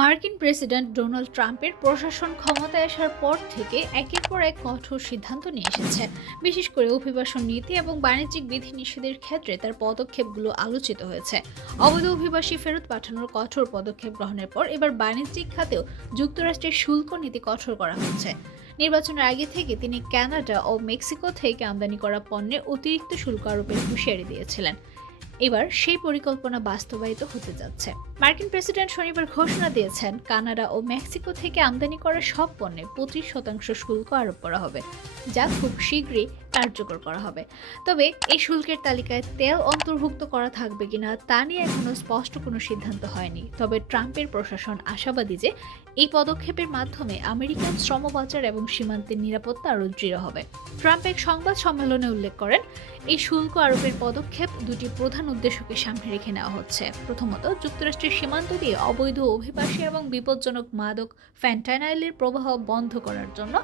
মার্কিন president Donald ট্রাম্পের প্রশাসন ক্ষমতায় আসার পর থেকে একের পর এক কঠোর সিদ্ধান্ত নিয়ে এসেছে। বিশেষ করে অভিবাসন নীতি এবং বাণিজ্যিক বিধিনিষেধের ক্ষেত্রে তার পদক্ষেপগুলো আলোচিত হয়েছে। অবৈধ অভিবাসী ফেরত পাঠানোর কঠোর পদক্ষেপ গ্রহণের পর এবার বাণিজ্যিক খাতেও যুক্তরাষ্ট্রের শুল্ক নীতি কঠোর করা হচ্ছে। নির্বাচনের আগে থেকে তিনি কানাডা ও মেক্সিকো থেকে আমদানি করা পণ্যে অতিরিক্ত শুল্ক আরোপের হুঁশিয়ারি দিয়েছিলেন। এবার সেই পরিকল্পনা বাস্তবায়িত হতে যাচ্ছে। মার্কিন প্রেসিডেন্ট শনিবার ঘোষণা দিয়েছেন, কানাডা ও মেক্সিকো থেকে আমদানি করা সব পণ্যে 25% শুল্ক আরোপ করা হবে, যা খুব শীঘ্রই কার্যকর করা হবে। তবে এই শুল্কের তালিকায় তেল অন্তর্ভুক্ত করা থাকবে কিনা তা নিয়ে এখনো স্পষ্ট কোনো সিদ্ধান্ত হয়নি। তবে ট্রাম্পের প্রশাসন আশাবাদী যে এই পদক্ষেপের মাধ্যমে আমেরিকান শ্রমবাজার এবং সীমান্তের নিরাপত্তা আরও দৃঢ় হবে। ট্রাম্প এক সংবাদ সম্মেলনে উল্লেখ করেন, এই শুল্ক আরোপের পদক্ষেপ দুটি প্রধান উদ্দেশ্যকে সামনে রেখে নেওয়া হচ্ছে। প্রথমত, যুক্তরাষ্ট্রের সীমান্ত দিয়ে অবৈধ অভিবাসী এবং বিপজ্জনক মাদক ফ্যান্টানাইলের প্রবাহ বন্ধ করার জন্য।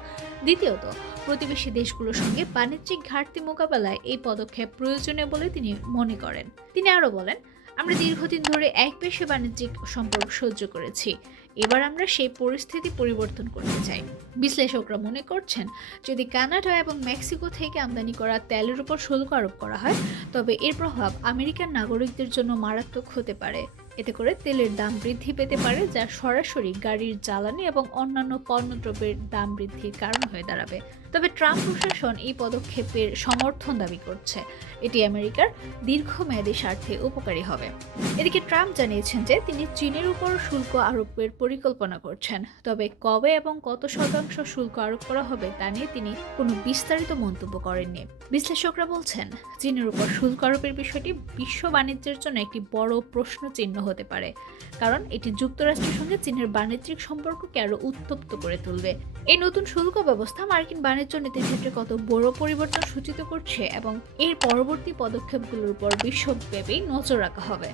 দ্বিতীয়ত, প্রতিবেশী দেশগুলোর সঙ্গে বাণিজ্যিক ঘাটতি মোকাবেলায় এই পদক্ষেপ প্রয়োজনীয় বলে তিনি মনে করেন। তিনি আরও বলেন, আমরা দীর্ঘদিন ধরে একপেশে বাণিজ্যিক সম্পর্ক সহ্য করেছি। এবার আমরা সেই পরিস্থিতি পরিবর্তন করতে চাই। বিশ্লেষকরা মনে করছেন, যদি কানাডা এবং মেক্সিকো থেকে আমদানি করা তেলের উপর শুল্ক আরোপ করা হয়, তবে এর প্রভাব আমেরিকান নাগরিকদের জন্য মারাত্মক হতে পারে। এতে করে তেলের দাম বৃদ্ধি পেতে পারে, যা সরাসরি গাড়ির জ্বালানি এবং অন্যান্য পণ্যদ্রব্যের দাম বৃদ্ধির কারণ হয়ে দাঁড়াবে। তবে ট্রাম্প প্রশাসন এই পদক্ষেপের সমর্থন দাবি করছে। এটি আমেরিকার দীর্ঘমেয়াদী স্বার্থে উপকারী হবে। এদিকে ট্রাম্প জানিয়েছেন যে তিনি চীনের উপর শুল্ক আরোপের পরিকল্পনা করছেন। তবে কবে এবং কত শতাংশ শুল্ক আরোপ করা হবে তা নিয়ে তিনি কোনো বিস্তারিত মন্তব্য করেননি। বিশ্লেষকরা বলছেন, চীনের উপর শুল্ক আরোপের বিষয়টি বিশ্ব বাণিজ্যের জন্য একটি বড় প্রশ্ন চিহ্ন হতে পারে, কারণ এটি যুক্তরাষ্ট্রের সঙ্গে চীনের বাণিজ্যিক সম্পর্ককে আরও উত্তপ্ত করে তুলবে। এই নতুন শুল্ক ব্যবস্থা মার্কিন বাণিজ্য নীতির ক্ষেত্রে কত বড় পরিবর্তন সূচিত করছে এবং এর পরবর্তী পদক্ষেপগুলোর উপর বিশ্বব্যাপী নজর রাখা হবে।